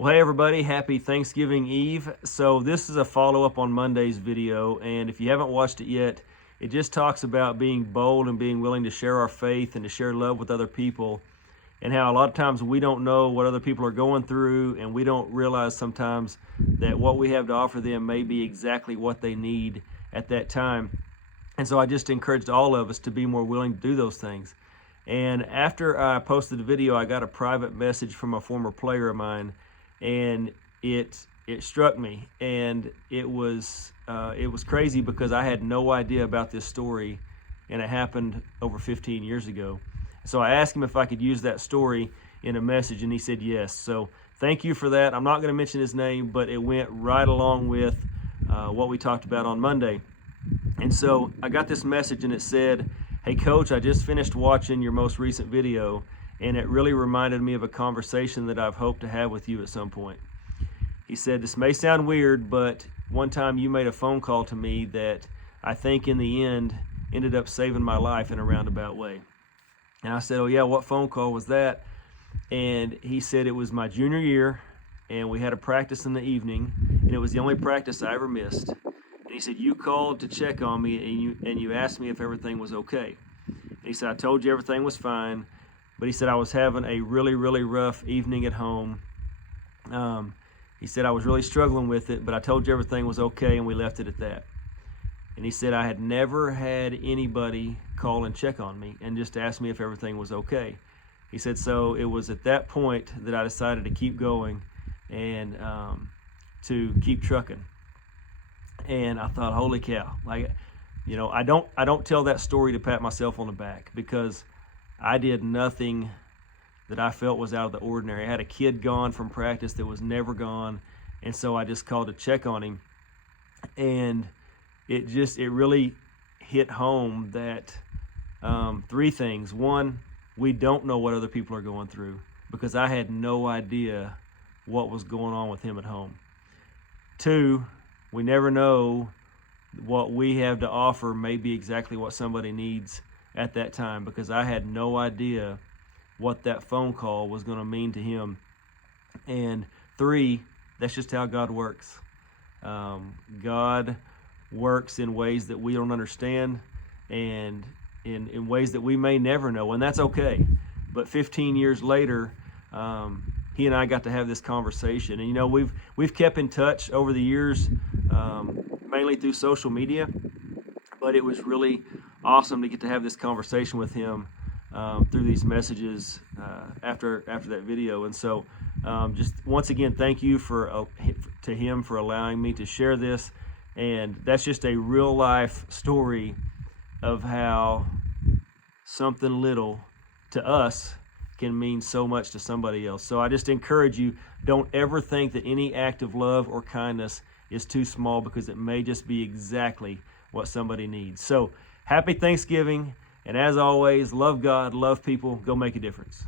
Well, hey everybody, happy Thanksgiving Eve. So this is a follow-up on Monday's video, and if you haven't watched it yet, it just talks about being bold and being willing to share our faith and to share love with other people, and how a lot of times we don't know what other people are going through, and we don't realize sometimes that what we have to offer them may be exactly what they need at that time. And so I just encouraged all of us to be more willing to do those things. And after I posted the video, I got a private message from a former player of mine, and it struck me, and it was crazy because I had no idea about this story, and it happened over 15 years ago. So I asked him if I could use that story in a message, and he said yes. So thank you for that. I'm not going to mention his name, but it went right along with what we talked about on Monday. And so I got this message, and it said, "Hey coach, I just finished watching your most recent video, and it really reminded me of a conversation that I've hoped to have with you at some point." He said, "This may sound weird, but one time you made a phone call to me that I think in the end ended up saving my life in a roundabout way." And I said, "Oh yeah, what phone call was that?" And he said, "It was my junior year, and we had a practice in the evening, and it was the only practice I ever missed. And he said, you called to check on me, and you asked me if everything was okay. And he said, I told you everything was fine, but he said, I was having a really, really rough evening at home. He said, I was really struggling with it, but I told you everything was okay, and we left it at that." And he said, I had never had anybody call and check on me and just ask me if everything was okay. He said, so it was at that point that I decided to keep going and to keep trucking. And I thought, holy cow, like, you know, I don't tell that story to pat myself on the back, because I did nothing that I felt was out of the ordinary. I had a kid gone from practice that was never gone, and so I just called to check on him. And it really hit home that three things. One, we don't know what other people are going through, because I had no idea what was going on with him at home. Two, we never know what we have to offer may be exactly what somebody needs at that time, because I had no idea what that phone call was going to mean to him. And three, that's just how God works. God works in ways that we don't understand, and in ways that we may never know, and that's okay. But 15 years later, he and I got to have this conversation, and you know, we've kept in touch over the years, mainly through social media, but it was really awesome to get to have this conversation with him through these messages after that video. And so just once again, thank you to him for allowing me to share this. And that's just a real life story of how something little to us can mean so much to somebody else. So I just encourage you, don't ever think that any act of love or kindness is too small, because it may just be exactly what somebody needs. So happy Thanksgiving, and as always, love God, love people, go make a difference.